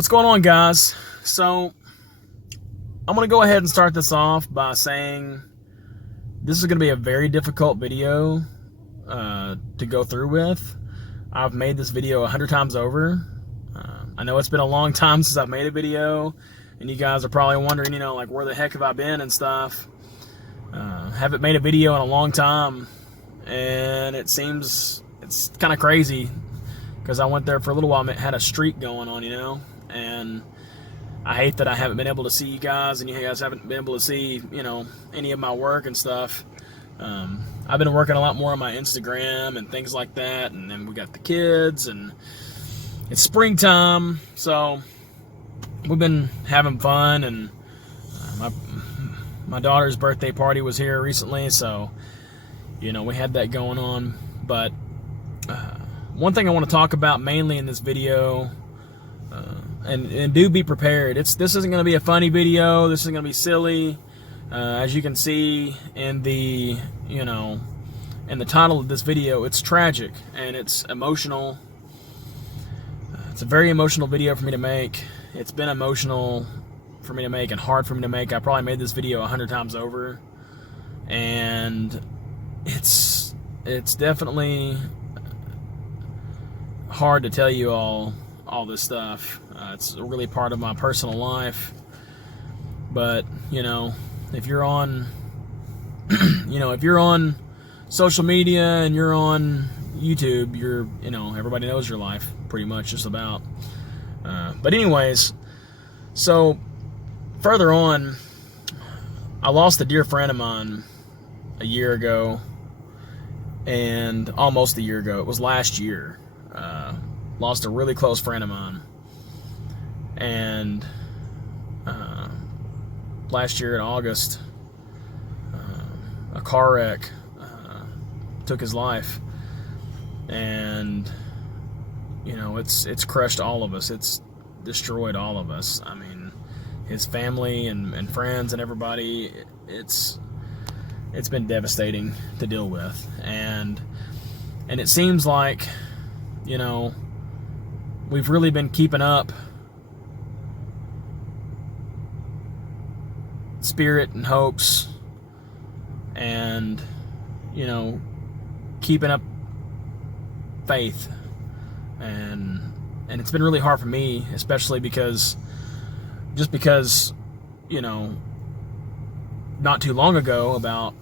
What's going on, guys? So I'm going to go ahead and start this off by saying this is going to be a very difficult video to go through with. I've made this video 100 times over. I know it's been a long time since I've made a video, and you guys are probably wondering, like, where the heck have I been and stuff. Haven't made a video in a long time, and it seems it's kind of crazy because I went there for a little while and had a streak going on, and I hate that I haven't been able to see you guys, and you guys haven't been able to see, any of my work and stuff. I've been working a lot more on my Instagram and things like that, and then we got the kids, and it's springtime, so we've been having fun, and my daughter's birthday party was here recently, so, we had that going on. But one thing I want to talk about mainly in this video, and do be prepared. This isn't going to be a funny video. This isn't going to be silly. As you can see in the in the title of this video, it's tragic and it's emotional. It's a very emotional video for me to make. It's been emotional for me to make and hard for me to make. I probably made this video 100 times over, and it's definitely hard to tell you all this stuff. It's really part of my personal life. But if you're on if you're on social media and you're on YouTube, you're everybody knows your life pretty much, just about. But anyways, so further on, I lost a dear friend of mine a year ago, and almost a year ago. It was last year. Lost a really close friend of mine, and last year in August, a car wreck took his life, and it's crushed all of us. It's destroyed all of us. I mean, his family and friends and everybody. It's been devastating to deal with, and it seems like we've really been keeping up spirit and hopes, and keeping up faith, and it's been really hard for me, especially because not too long ago, about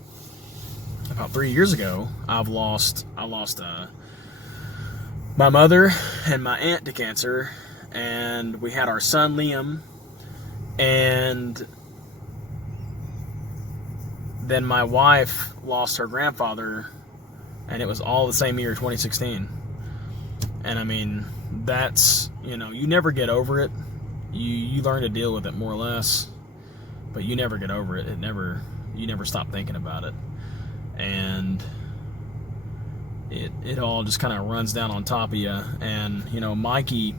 3 years ago, I lost my mother and my aunt to cancer, and we had our son Liam, and then my wife lost her grandfather, and it was all the same year, 2016. And I mean, that's, you never get over it. You learn to deal with it, more or less, but you never get over it. You never stop thinking about it. And it all just kind of runs down on top of you. And Mikey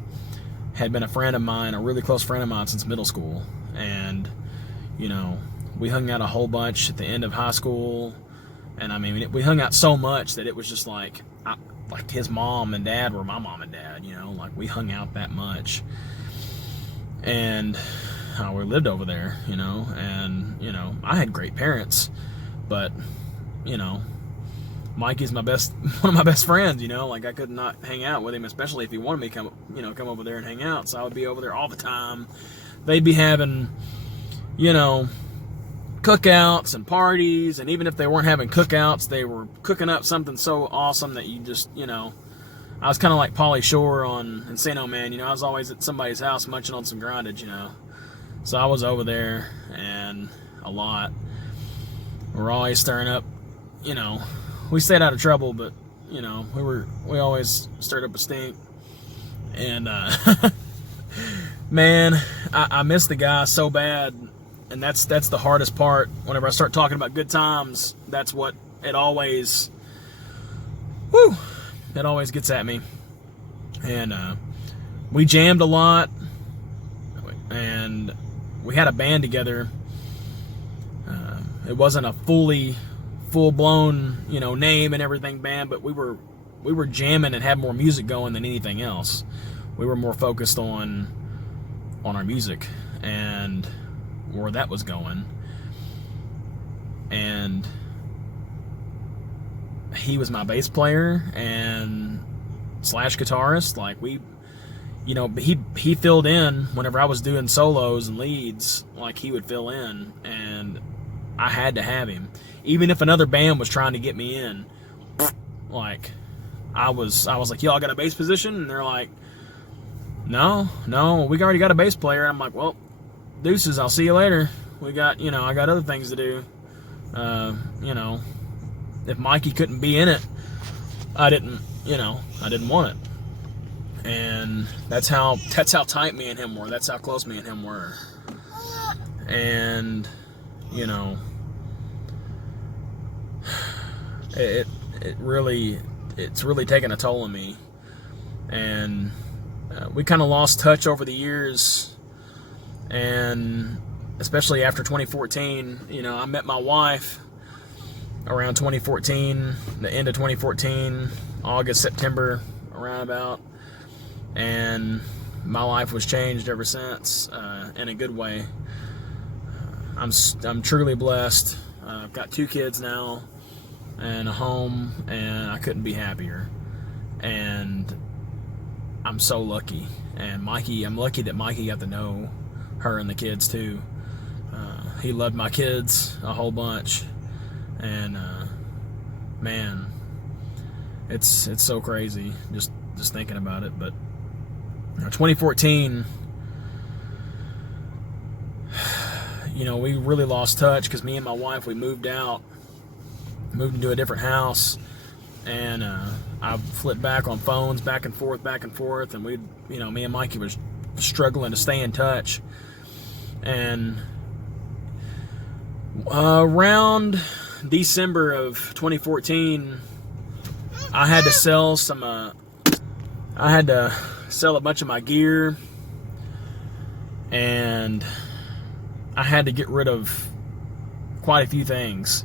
had been a friend of mine, a really close friend of mine, since middle school, and we hung out a whole bunch at the end of high school. And I mean, we hung out so much that it was just like his mom and dad were my mom and dad, like we hung out that much. And we lived over there, and I had great parents, but Mikey's one of my best friends, like I could not hang out with him, especially if he wanted me to come over there and hang out. So I would be over there all the time. They'd be having, cookouts and parties, and even if they weren't having cookouts, they were cooking up something so awesome that you just, I was kind of like Pauly Shore on Encino Man, I was always at somebody's house munching on some grindage, So I was over there, and a lot. We're always stirring up, we stayed out of trouble, but we always stirred up a stink. And man, I miss the guy so bad, and that's the hardest part. Whenever I start talking about good times, that's what it always gets at me. And we jammed a lot, and we had a band together. It wasn't a full-blown, name and everything band, but we were jamming and had more music going than anything else. We were more focused on on our music and where that was going. And he was my bass player and slash guitarist. Like, we, you know, he filled in whenever I was doing solos and leads. Like, he would fill in, and I had to have him, even if another band was trying to get me in. Like, I was like, y'all got a bass position? And they're like, no, we already got a bass player. I'm like, well, deuces, I'll see you later. We got, you know, I got other things to do. You know, if Mikey couldn't be in it, I didn't want it. And that's how tight me and him were. That's how close me and him were. And, you know, it's really taken a toll on me. And we kind of lost touch over the years, and especially after 2014. You know, I met my wife around 2014, the end of 2014, August, September, around about, and my life was changed ever since, in a good way. I'm truly blessed. I've got 2 kids now and a home, and I couldn't be happier. And I'm so lucky. And Mikey, I'm lucky that Mikey got to know her and the kids too. He loved my kids a whole bunch. And man, it's so crazy just thinking about it. But 2014, you know, we really lost touch because me and my wife, we moved into a different house, and I flipped back on phones, back and forth, and we, you know, me and Mikey was struggling to stay in touch. And around December of 2014, I had to sell a bunch of my gear, and I had to get rid of quite a few things.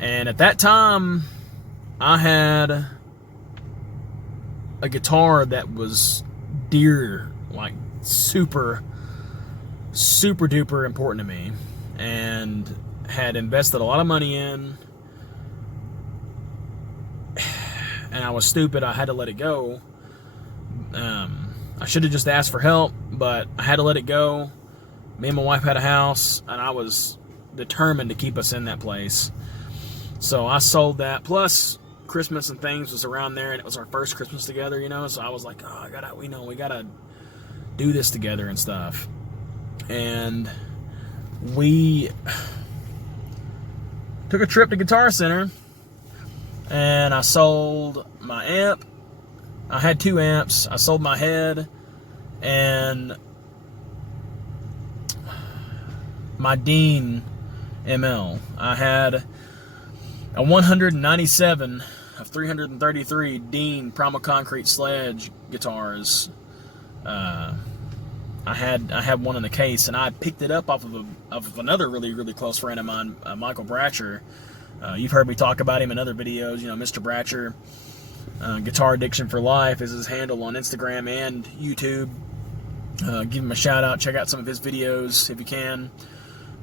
And at that time, I had a guitar that was dear, like super duper important to me, and had invested a lot of money in, and I was stupid. I had to let it go. I should have just asked for help, but I had to let it go. Me and my wife had a house, and I was determined to keep us in that place. So I sold that. Plus, Christmas and things was around there, and it was our first Christmas together, you know. So I was like, oh, we gotta do this together and stuff. And we took a trip to Guitar Center, and I sold my amp. I had 2 amps. I sold my head and my Dean ML. I had a 197 of 333 Dean Primal Concrete Sledge guitars. I had one in the case, and I picked it up off of another really close friend of mine, Michael Bratcher. You've heard me talk about him in other videos. You know, Mr. Bratcher, Guitar Addiction for Life is his handle on Instagram and YouTube. Give him a shout out. Check out some of his videos if you can.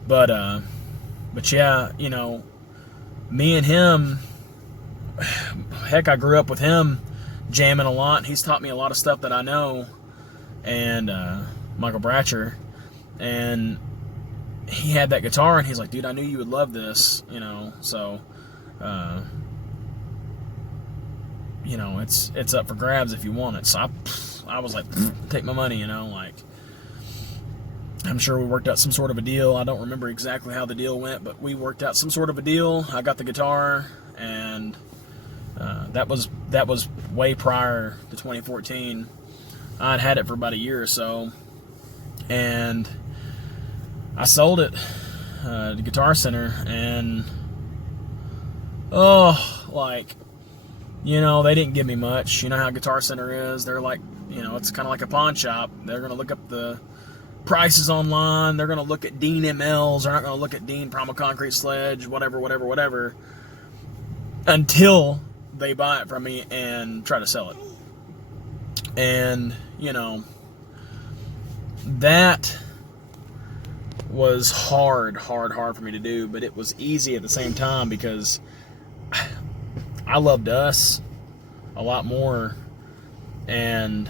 But yeah, you know, me and him, heck, I grew up with him jamming a lot. He's taught me a lot of stuff that I know. And Michael Bratcher, and he had that guitar, and he's like, dude, I knew you would love this, you know. So you know, it's up for grabs if you want it. So I was like, take my money, you know. Like, I'm sure we worked out some sort of a deal. I don't remember exactly how the deal went, but we worked out some sort of a deal. I got the guitar, and that was way prior to 2014. I'd had it for about a year or so, and I sold it to Guitar Center, and like, you know, they didn't give me much. You know how Guitar Center is. They're like, you know, it's kind of like a pawn shop. They're going to look up the prices online. They're going to look at Dean MLs. They're not going to look at Dean Primal Concrete Sledge, whatever, until they buy it from me and try to sell it. And, you know, that was hard for me to do, but it was easy at the same time because I loved us a lot more, and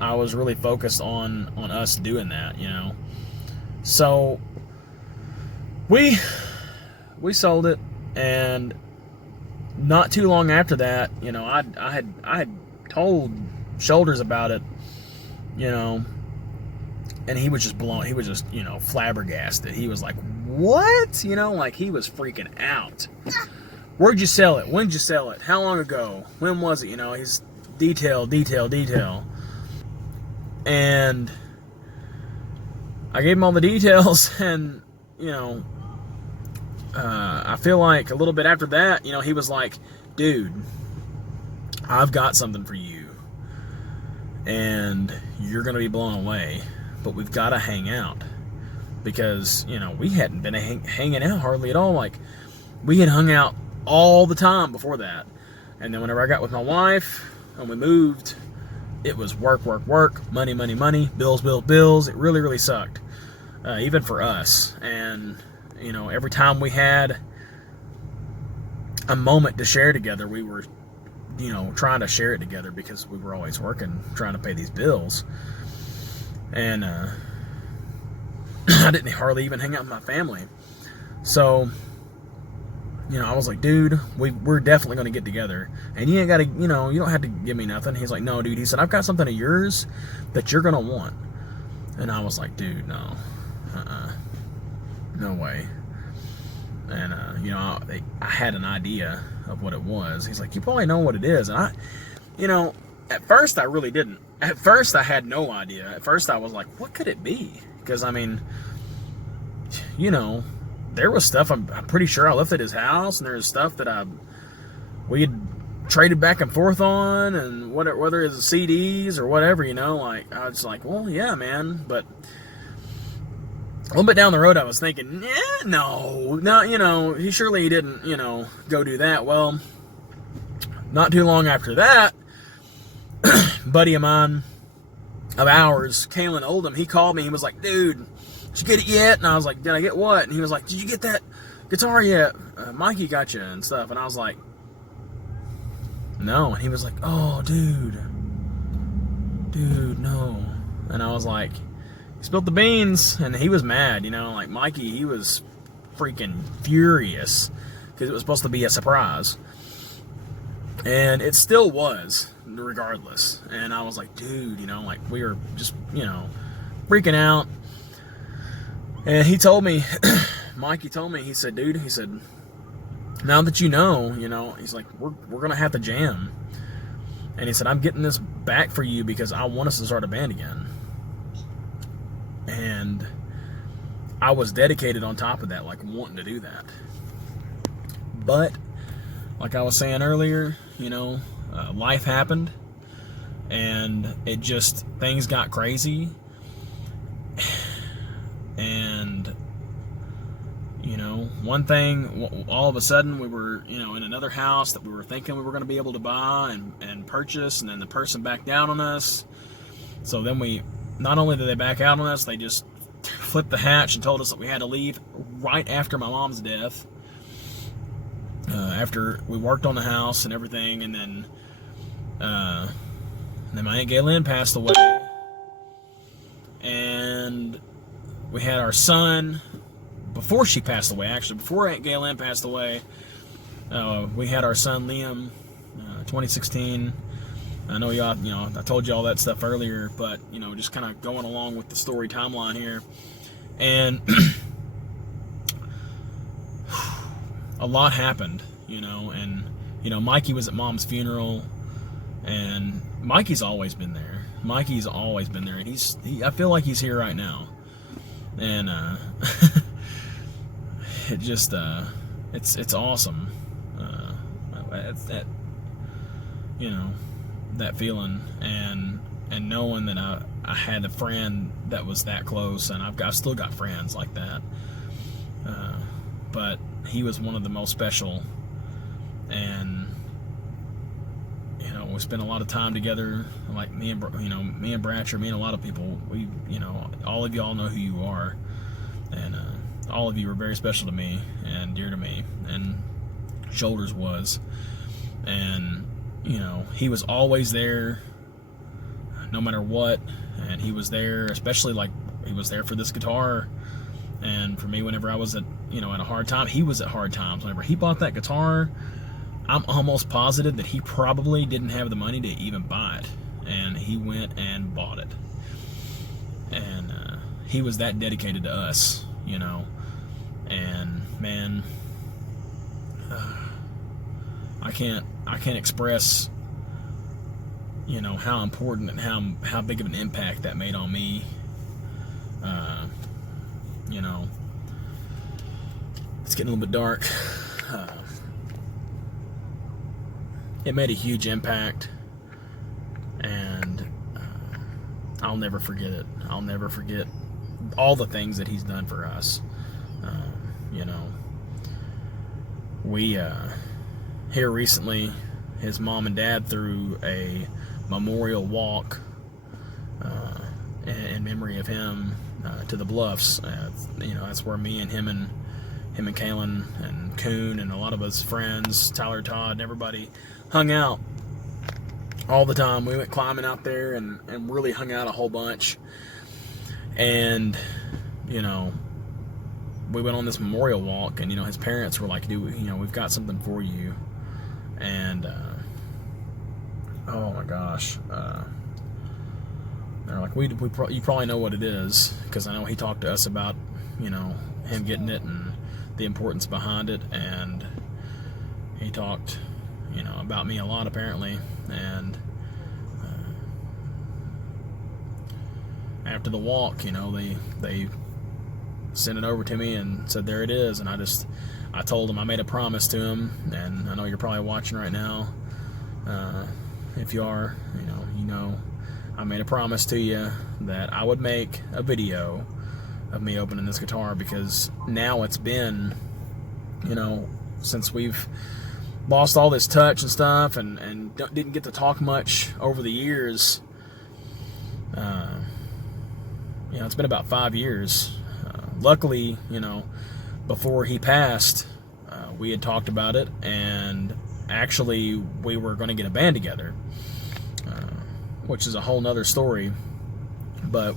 I was really focused on us doing that, So we sold it, and not too long after that, I had told Shoulders about it, and he was just blown. He was just, flabbergasted. He was like, "What?" Like he was freaking out. Where'd you sell it? When'd you sell it? How long ago? When was it? He's detail. And I gave him all the details, and I feel like a little bit after that, he was like, "Dude, I've got something for you, and you're gonna be blown away. But we've got to hang out," because we hadn't been hanging out hardly at all. Like we had hung out all the time before that, and then whenever I got with my wife and we moved, it was work, money, bills. It really sucked, even for us. And every time we had a moment to share together, we were trying to share it together because we were always working, trying to pay these bills. And I didn't hardly even hang out with my family. So, I was like, "Dude, we're definitely going to get together. And you ain't got to, you don't have to give me nothing." He's like, "No, dude." He said, "I've got something of yours that you're going to want." And I was like, "Dude, no. No way." And, I had an idea of what it was. He's like, "You probably know what it is." And at first I really didn't. At first I had no idea. At first I was like, "What could it be?" Because, there was stuff I'm pretty sure I left at his house, and there was stuff that we had traded back and forth on, and whether it's CDs or whatever, like I was like, "Well, yeah, man." But a little bit down the road I was thinking, no, he didn't, go do that. Well, not too long after that, buddy of mine, of ours, Kalen Oldham, he called me. He was like, "Dude, did you get it yet?" And I was like, "Did I get what?" And he was like, "Did you get that guitar yet? Mikey got you," and stuff. And I was like, "No." And he was like, "Oh, dude, no." And I was like, he spilled the beans, and he was mad, like Mikey, he was freaking furious because it was supposed to be a surprise. And it still was, regardless. And I was like, "Dude, like we were just, freaking out." And he told me, Mikey told me, he said, "Dude," he said, "now that he's like, we're going to have to jam." And he said, "I'm getting this back for you because I want us to start a band again." And I was dedicated on top of that, like wanting to do that. But like I was saying earlier, life happened, and things got crazy. And one thing, all of a sudden we were in another house that we were thinking we were going to be able to buy and purchase, and then the person backed out on us. So then not only did they back out on us, they just flipped the hatch and told us that we had to leave right after my mom's death, after we worked on the house and everything. And then my Aunt Gaylyn passed away, and we had our son before she passed away. Actually, before Aunt Gaylyn passed away, we had our son Liam, 2016. I know y'all, I told you all that stuff earlier, but just kind of going along with the story timeline here, and a lot happened, and Mikey was at Mom's funeral, and Mikey's always been there. And I feel like he's here right now. And it just it's awesome, that feeling, and knowing that I had a friend that was that close, and I've still got friends like that, but he was one of the most special. And we spent a lot of time together. Like me and Bratcher, me and a lot of people. We, all of y'all know who you are, and all of you are very special to me and dear to me. And Shoulders was, and he was always there, no matter what. And he was there, especially like he was there for this guitar. And for me, whenever I was at a hard time, he was at hard times. Whenever he bought that guitar, I'm almost positive that he probably didn't have the money to even buy it, and he went and bought it. And he was that dedicated to us, And man, I can't express, how important and how big of an impact that made on me. It's getting a little bit dark. It made a huge impact, and I'll never forget it. I'll never forget all the things that he's done for us. We here recently, his mom and dad threw a memorial walk in memory of him to the Bluffs. That's where me and him and Kalen and Coon and a lot of his friends, Tyler, Todd, and everybody hung out all the time. We went climbing out there and really hung out a whole bunch. And, we went on this memorial walk, and, his parents were like, we've got something for you. And, oh my gosh. They're like, you probably know what it is, because I know he talked to us about, him getting it and the importance behind it. And he talked, about me a lot, apparently. And after the walk, they sent it over to me and said, there it is. And I told him, I made a promise to him, and I know you're probably watching right now. If you are, I made a promise to you that I would make a video of me opening this guitar, because now it's been, since we've lost all this touch and stuff, and didn't get to talk much over the years. It's been about 5 years. Luckily, before he passed, we had talked about it, and actually we were going to get a band together, which is a whole nother story. But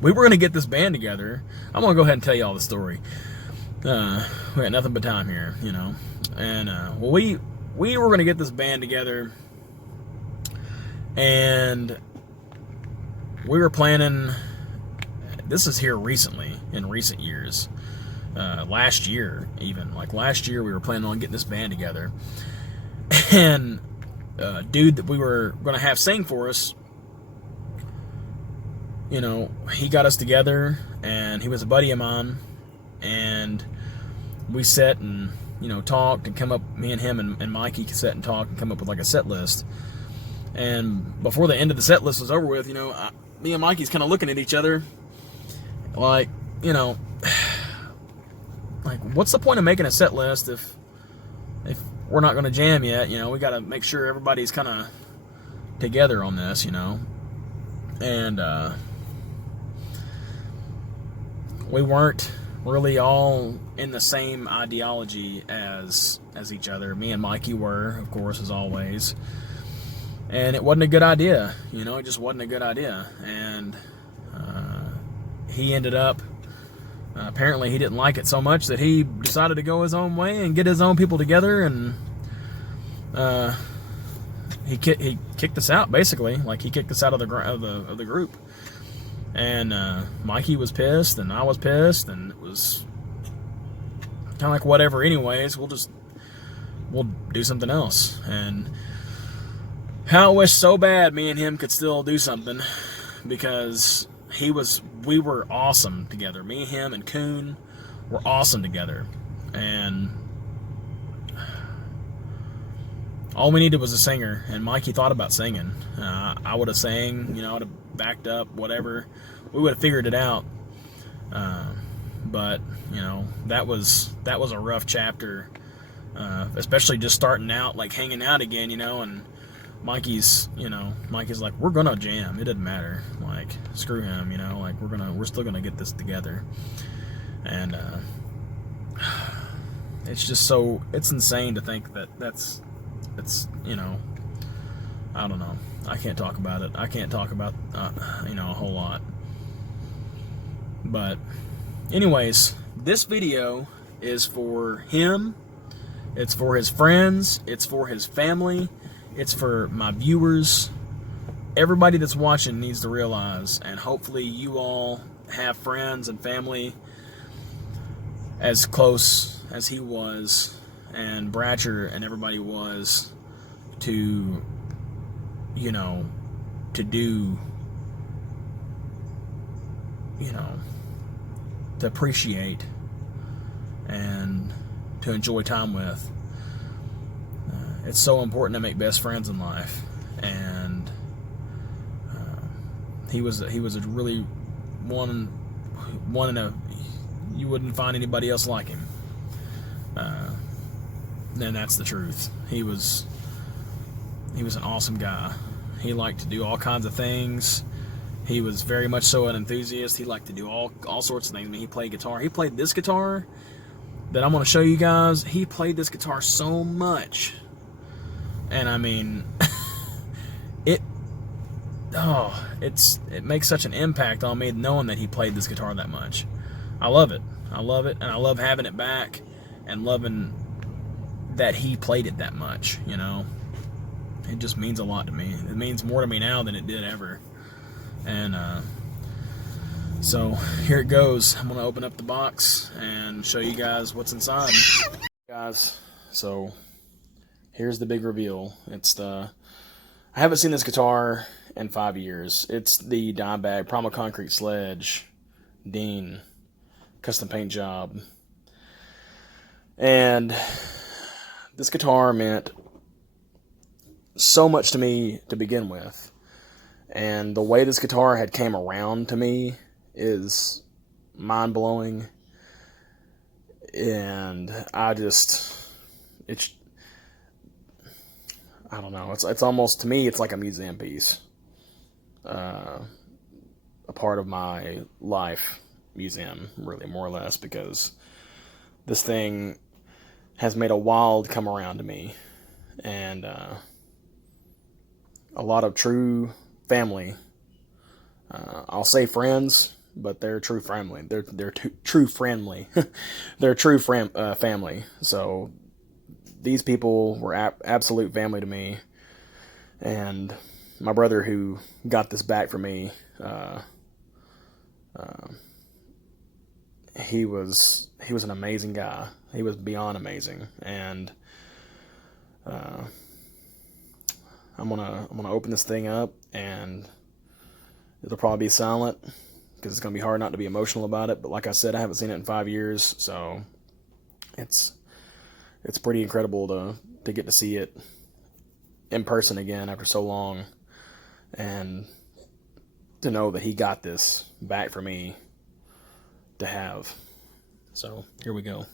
we were going to get this band together. I'm going to go ahead and tell you all the story. We got nothing but time here, And we were going to get this band together, and we were planning. This is here recently, in recent years. Last year, even. Like last year, we were planning on getting this band together. And dude that we were going to have sing for us, he got us together, and he was a buddy of mine. And we sat and, talked and come up, me and him and Mikey sat and talked and come up with like a set list. And before the end of the set list was over with, me and Mikey's kind of looking at each other like, like, what's the point of making a set list if we're not going to jam yet? We got to make sure everybody's kind of together on this, And we weren't really all in the same ideology as each other. Me and Mikey were, of course, as always. And it wasn't a good idea, it just wasn't a good idea. And he ended up, apparently he didn't like it so much that he decided to go his own way and get his own people together. And he kicked us out, basically. Like, he kicked us out of the group. And Mikey was pissed, and I was pissed, and it was kind of like, whatever, anyways, we'll do something else. And how I wish so bad me and him could still do something, because we were awesome together. Me, him, and Coon were awesome together. And all we needed was a singer, and Mikey thought about singing. I would have sang, I would have backed up, whatever. We would have figured it out. But, that was a rough chapter, especially just starting out, like hanging out again, and Mikey's, Mikey's like, we're gonna jam. It doesn't matter. Like, screw him, like we're still gonna get this together. And it's just it's insane to think that it's I don't know. I can't talk about it. I can't talk about a whole lot. But anyways, this video is for him. It's for his friends. It's for his family. It's for my viewers. Everybody that's watching needs to realize, and hopefully you all have friends and family as close as he was and Bratcher and everybody was to, to do, to appreciate and to enjoy time with. It's so important to make best friends in life, and he was a really one in a, you wouldn't find anybody else like him, and that's the truth. He was an awesome guy. He liked to do all kinds of things. He was very much so an enthusiast. He liked to do all sorts of things. I mean, he played guitar. He played this guitar that I'm going to show you guys. He played this guitar so much. And I mean, it makes such an impact on me knowing that he played this guitar that much. I love it. I love it, and I love having it back and loving that he played it that much, It just means a lot to me. It means more to me now than it did ever. And so here it goes. I'm going to open up the box and show you guys what's inside. Guys, so here's the big reveal. I haven't seen this guitar in 5 years. It's the Dimebag Primal Concrete Sledge Dean custom paint job. And this guitar meant so much to me to begin with. And the way this guitar had came around to me is mind-blowing. And I don't know, it's almost, to me, it's like a museum piece. A part of my life museum, really, more or less, because this thing has made a wild come around to me. And a lot of true family. I'll say friends, but they're true family. They're true friendly. They're true family. So these people were absolute family to me. And my brother, who got this back for me, he was an amazing guy. He was beyond amazing. And I'm gonna open this thing up, and it'll probably be silent because it's gonna be hard not to be emotional about it. But like I said, I haven't seen it in 5 years, so it's pretty incredible to get to see it in person again after so long, and to know that he got this back for me to have. So here we go.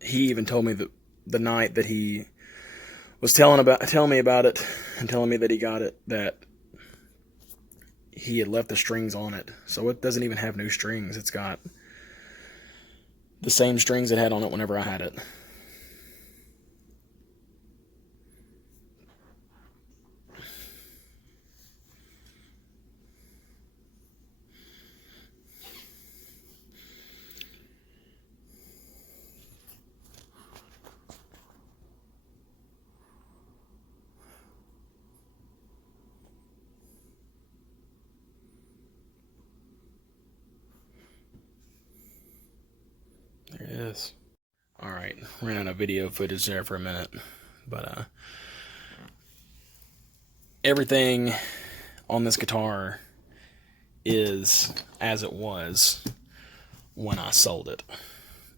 He even told me that the night that he was telling me about it and telling me that he got it, that he had left the strings on it. So it doesn't even have new strings. It's got the same strings it had on it whenever I had it. ran out of video footage there for a minute. But everything on this guitar is as it was when I sold it.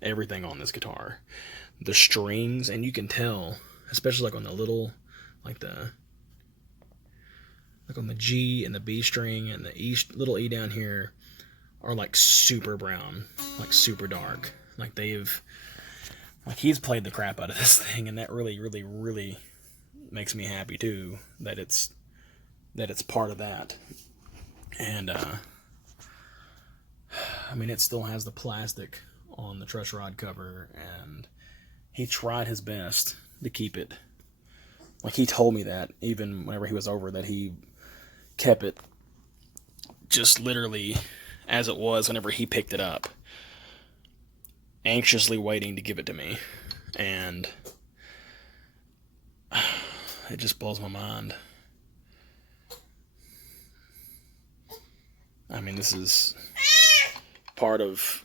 Everything on this guitar. The strings, and you can tell, especially like on the little, like on the G and the B string and the E, little E down here, are like super brown, like super dark. Like he's played the crap out of this thing, and that really, really, really makes me happy too, that it's part of that. And I mean, it still has the plastic on the truss rod cover, and he tried his best to keep it. Like, he told me that even whenever he was over, that he kept it just literally as it was whenever he picked it up, anxiously waiting to give it to me. And it just blows my mind. I mean, this is part of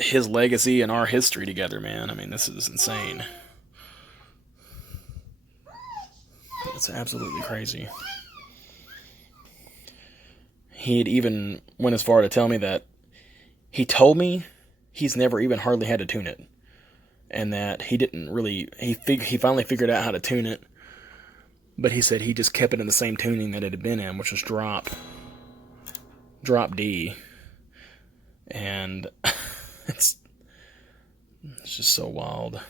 his legacy and our history together, man. I mean, this is insane. It's absolutely crazy. He had even went as far to tell me that he told me he's never even hardly had to tune it, and that he didn't really, he finally figured out how to tune it, but he said he just kept it in the same tuning that it had been in, which was drop D. And it's just so wild.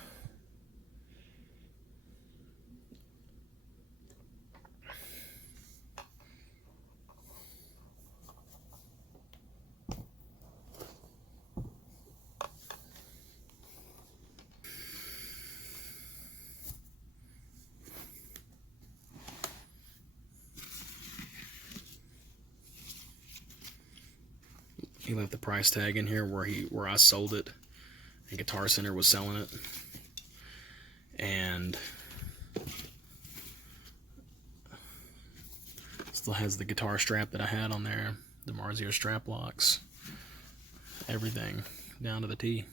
He left the price tag in here where I sold it, and Guitar Center was selling it. And still has the guitar strap that I had on there, the Marzio strap locks, everything down to the T.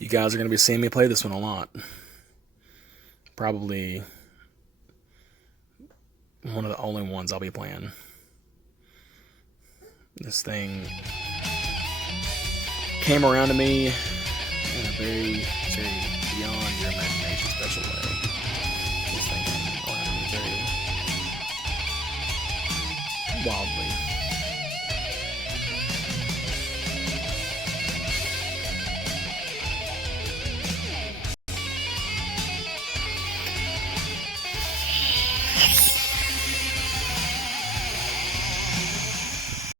You guys are going to be seeing me play this one a lot. Probably one of the only ones I'll be playing. This thing came around to me in a very, very beyond your imagination special way. This thing came around to me very wildly.